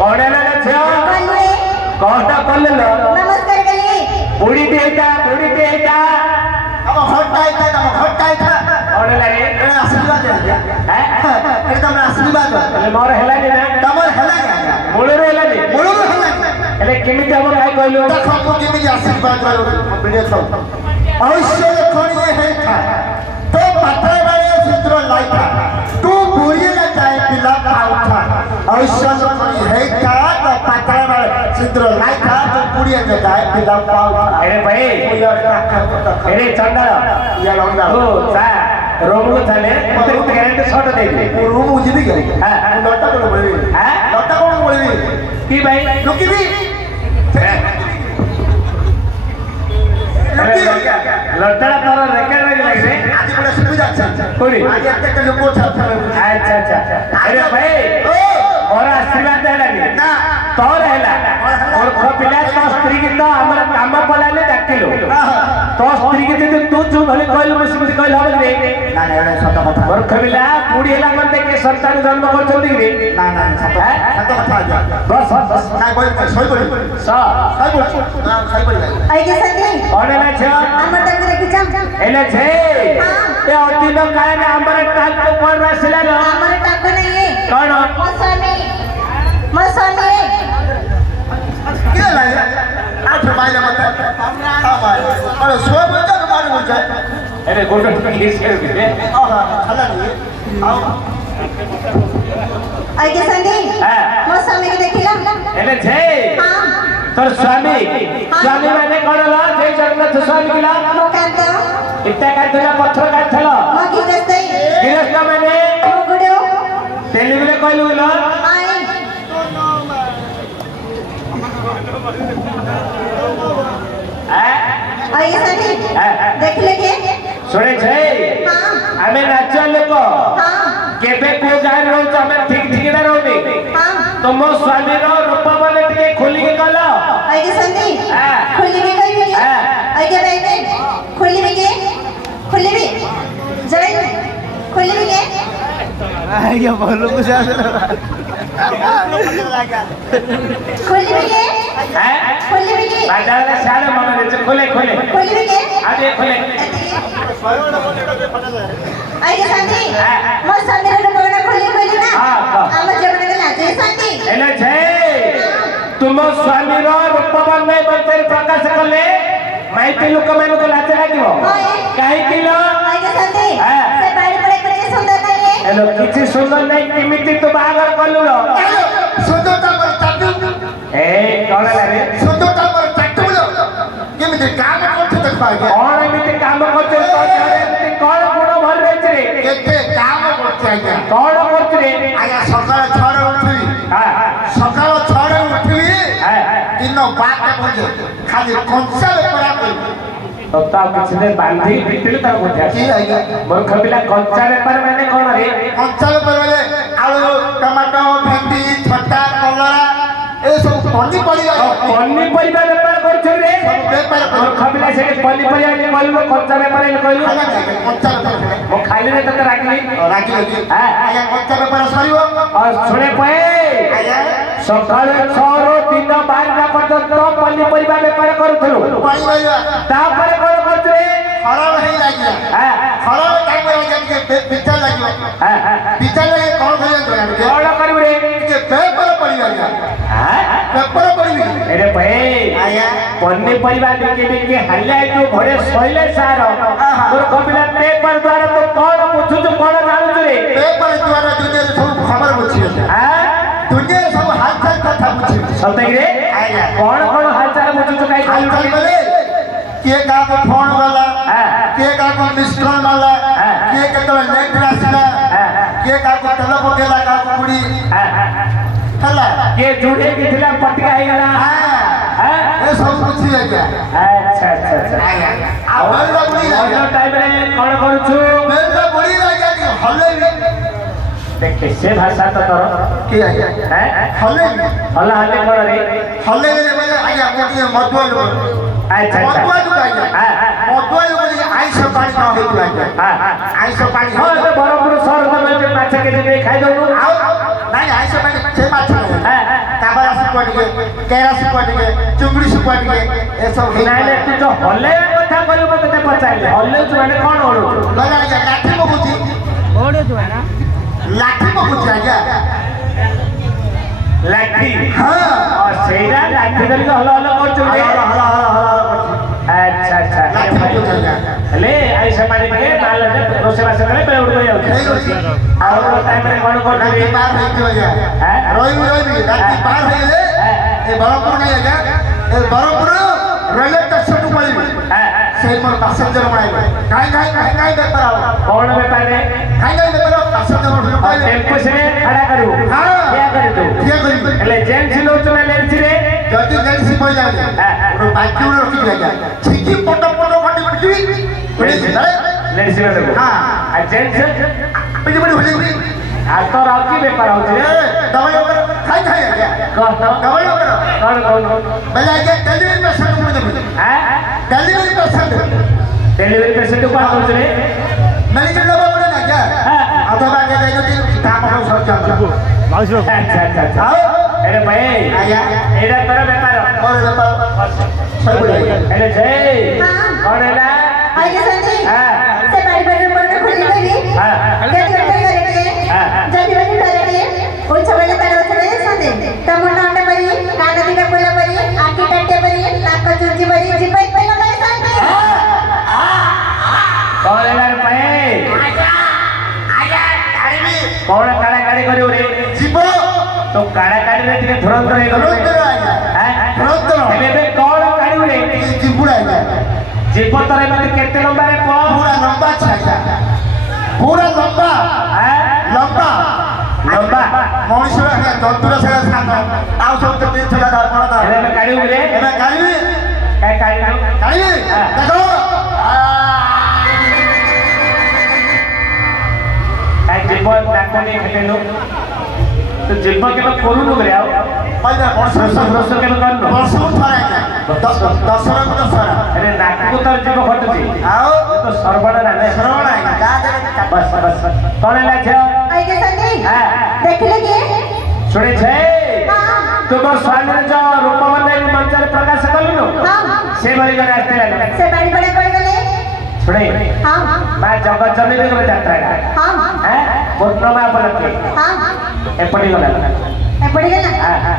कोड़े लगा छो कोटा कर लो नमस्कार करिए बुढ़ी देता अब हटाई था कोड़े लगे आशीर्वाद हैं एकदम आशीर्वाद मोर हेला नि ना तमर हेला गया मुळुरे हेला नि मुळुरे हेला एले केमिति हम काय कहलो देखो को केमिति आशीर्वाद करो वीडियो छौ अवश्य खणी है था तो पत्थर वाले चित्र लाइका तू बुरी न जाए पिला पाउथा अवश्य खणी है था तो पत्थर वाले चित्र लाइका तो बुरी न जाए पिला पाउथा अरे भाई अरे चंदा या लंगा ओ सा रोमु थाले मते ग्यारंटी शॉट दे दे रूम उजिबी गई हां लटा को बोलबी हां लटा को बोलबी की भाई लुकी भी लटड़ा तोर रेकर्ड लगे लग रे आज बड़े सुविधा अच्छा कोड़ी आज एक लोग अच्छा अच्छा अरे भाई और आशीर्वाद है लगी ना तोर हैला और को पिला तो स्त्री की तो हमरा काम पलाले डाकिलो तो स्त्री की तो तू जो भले कहल मुसी कहल हबे रे ना ना सत कथा और खबिला बुढ़ी हैला मन के संतान जन्म कर चलदी रे ना ना सत कथा बस ना बोल सही बोल सा सही बोल ना सही बोल आई के संगे और ना छ हमर तक रे किचम एले छे ए अतिनो काहे ना हमरा टाक को पर रसला लो हमर तक नहीं है कौन मौसमी क्या लाया आठ माइल मत हां भाई और सो बोल का मार बोल जाए अरे गोटो प्लीज कर दे खला नहीं आओ आई के संगे हां मौसमी के देखिला एले छे हां तोर स्वामी माने कोनला जय जगन्नाथ स्वामी किला मो कांतो इत्ता का तुला पत्थर काटथलो मो की दस्तई गिरस्ता माने मो गुडो तेलुगुले कहलु लो आई आई के संगे देख ले के सुने छे हां हमें नाचल लोक हां केबे को गाय रहू छ हमें ठीक ना रहू हां तुम स्वामी रो रूप बने टिके खोली के कहलो आई के संगे खुली भी कई भी आई के बेटे खुली भी जय खुली भी के ये बोलो कुछ खुली भी के बाजार साले मने दे खोले खुली भी के आगे खोले आई के संगे मो सामने रे बगना खुली ना हां हम जबने के नाचे संगे एले छे तुम स्वामी रो रूप बने बंतर प्रकाश करले माइती लोक माने को लाचे लागिवो काहे किलो आई के संगे से बाड़ी पड़े कुछ सुंदर नहीं है एलो किछि सुंदर नहीं किमिति तो बागर करलु लो सुंदरता पर चाटू ए कोन लागे सुंदरता पर चाटू लो केमिति काम करते देख पाए कौन एमिति काम करते तो जाने कौन गुण भर रही रे केते काम करते आज्ञा कौन करते रे आज्ञा सकाळ 6 रे उठली हां सकाळ 6 रे उठली दिन बात पजे खाली कंचा पड़ा कर तो ता किछ ने बांधी बिटल ता बोझा की आज्ञा मोर खबिला कंचा व्यापार माने कोन रे कंचा पड़ले आलू टमाटो भेंडी छट्टा कलरा ए सब पनीपरिया व्यापार करछ रे व्यापार मोर खबिला से पनीपरिया ने कहलु कंचा व्यापार ने कहलु कंचा मो खाली रे तते राखली राखी लगी हां आज्ञा कंचा व्यापार सरियो और सुने पे आज्ञा सकाळे 6 रो 3 12 पर्यंत पनीपरिया व्यापार करथलो पानी भैया तापर कोन करछ रे खराब नहीं लागिया हां खराब टाइम में जाके पिक्चर लागियो हां पिक्चर लगे कौन भैया तो कोन करब रे के पेपर पड़ी गया हां पेपर पड़ी गई अरे भाई आया पनीपरिया बिके हल्ला तो घरे सइले सार तोर कबिला पेपर द्वारा तो कोन पुछु तो कोन जानु रे पेपर द्वारा दुनिया सब खबर बुझियो हां दुनिया सब हालचाल कथा बुझियो सतै रे आया कोन हालचाल बुझु तो काई हालचाल बोले के का को फोन वाला के का को मिस्टर वाला के का तो लेट रासला के का को तलब गेला का कुड़ी हला के जुड़े के दिला पटका हे गला हां ए सब बुझियो क्या अच्छा आया आ बल्ला बुड़ी और टाइम रे कोन करू छु बल्ला बुड़ी लगा कि हले देख से भाषा तो तोर के आया हैं हले हल्ला हल्ले कोन रे हले बोले आया कोटी मधुल अच्छा मधुल आया मधुल बोले आइस पानी न हेतु आया हां आइस पानी हां तो बरपुर शहर में माछ के जे खाइ दउ आओ नहीं आइस पानी से माछ हां सुकुआ टिके केरा सुकुआ टिके चुंगड़ी सुकुआ टिके ए सब ନାଇଁ ନାଇଁ ତୁ ଯୋଉ ହଲେ କଥା କହିଲୁ ମତେ ତତେ ପଚାରିଲେ ହଲେଉଛୁ ମାନେ କଣ ହଲଉଛୁ लगा आज्ञा लाठी पकुची लाठी पकुची आज्ञा ଲାଠି हां ସେଇଟା ଲାଠି ଧରିକି ହଲ ହଲ କରୁଛୁ ଆଚ୍ଛା ଆଚ୍ଛା लाठी पकुची आज्ञा ହେଲେ ଆଇ ସେମାନେ ଟିକେ ନାଲରେ ରୋଷେଇବାସ କଲେ ବେଳେ ଉଡ଼ି ଯାଉଛି ଆଉ ଟାଇମରେ କଣ କରୁଛୁ राती पार होइतो आज्ञा रोइबी राती पार होइले ए बरमपुर नहीं आज्ञा ए बरमपुर रेलवे स्टेशन को पळिबी সেই মোর প্যাসেঞ্জার বনাইবে কাই বেপার হবে कौन बेपार है কাই বেপার প্যাসেঞ্জার বনাইবে टेम्पो से खड़ा करू हां क्या करे तू क्या करिबे એટલે જેન્ટ્સ નો તો લેન્સ રે যদি জেন্সি কই যাবে ওর বাকি ওর রকি লাগা ঠিকই পটো পটো কাটি পিটি लेंस रे देखो हां आ जेन्ट्स পিটি পিটি হলি आ तो राकी बेपार होती है दवाई ओकर खाई खाई आज्ञा कौन दवाई ओकर कौन बेला आज्ञा डेलीवरी पेशेंट को देबे हैं डेलीवरी पेशेंट डेलीवरी पेशेंट को कौन रे मेडिकल दवा पड़े ना क्या अथवा आज्ञा जाई काम कर सरकार अच्छा अच्छा अच्छा अरे भाई आज्ञा एडा तोरा बेपार और बेपार सब बोले अरे जय कौन है ना आइए संजी हां से बारी बारी बोल के खुली करी हां जल्दी जल्दी करेंगे जल्दी जल्दी करेंगे कोई छबले तार छबले संजी टमाटर अंडा बरी कांदा दिका कोला बरी आकी टट्टे बरी नाक चुंजी बरी जिपई पहिला बरी संजी कौन है ना भाई आइबी कौन काड़ा काड़ी करियो रे जीवो तो काड़ा काड़ी रे ଟିକେ ଧରନ୍ତ रे तुरंत आज्ञा तुरंत ଏବେ କଣ କାଢିବୁ ରେ जीवुड़ा आज्ञा जीव तोरे मते केते लंबा रे पो पूरा लंबा छाया पूरा लंबा लंबा लंबा मनुष्य है जंतुर से सानो आउ सब तो दिन चला दार पड़ा ଏବେ ଆମେ କାଢିବୁ रे एबे काढिबी କାଇ କାଢିବୁ काढिबी देखो କାଇ जीव ନାକନି ଖେଟେଲୁ तो जीव केबे करूनु रे आउ पहिला वर्ष वर्ष केबे करनु वर्ष उठाए दशरा को दशरा अरे नाकु तर जीव खटुची आओ तो सर्वण ना रे श्रवण है का बस बस कौन है छ आइए संजी हां देख लेंगे सुने छे तुम स्वामी जो रूपवंदन मंचर प्रकाश कलु हां से भरी गने आते रहलो से बारी बड़े पड़ गए सुने हां मैं जगत जननी को जात्रा है हां हैं पूर्णमा बोलते हां एपड़ी गला ए पड़ गया हां हां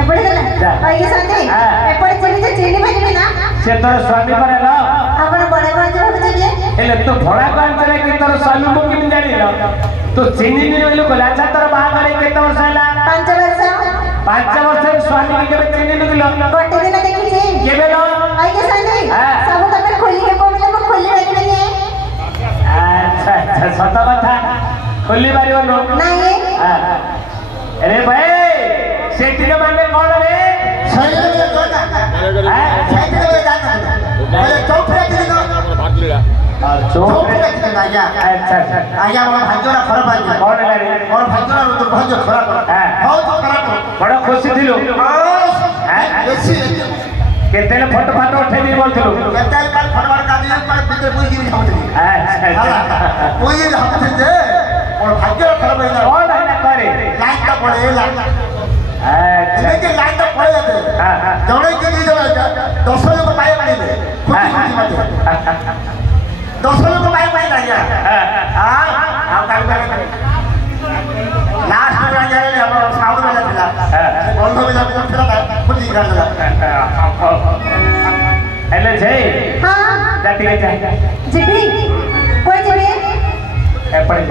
ए पड़ गया आइए संजी ए पड़ चली जे चीनी बजबे ना से तोर स्वामी परेलो आपण बड़े बड़े जो बजबे एले तो भड़ा कांचरे कि तोर स्वामी को किन जानिलो तो चीनी नि बोलो गला अच्छा तोर बाहागरे केते वर्ष होला 5 वर्ष 5 वर्ष स्वामी के केबे चीनी निकलो गोटे दिन देखी छी केबे लो आइए संजी सब तक खोली के कोबले को खोली रखी नहीं अच्छा अच्छा सत कथा खोली मारियो लो नहीं अरे भाई सेठी के माने कौन रे सही में कोना सही में जाना बोले चौपड़ा की ना चौपड़ा की ना आया अच्छा अच्छा आया वाला भाग्यरा खराब आया कौन है रे और भाग्यरा तो भाग्य खराब बहुत खराब बड़ा खुशी थिलो ऐसी केते ले फोटो फाटो उठे दी बोलथलो केते काल फरवार का दिए पर भीतर मुई की हमथली अच्छा अच्छा मुई हमथे जे और भाग्यरा खराब है कौन है ना करे लाइन का पड़े लाइन अच्छा के लाइन का पड़े जाते हां हां जौड़े के नहीं जौड़े 10 लोग पाए पड़े खुशी खुशी मत 10 लोग पाए पड़े ना यार हां आप काम कर लास्ट में जाए हम साउंड में जाता बंद में जाता फिर खुशी कर देला हेलो जय हां जाती है जीबी कोई जीबी ए पड़ी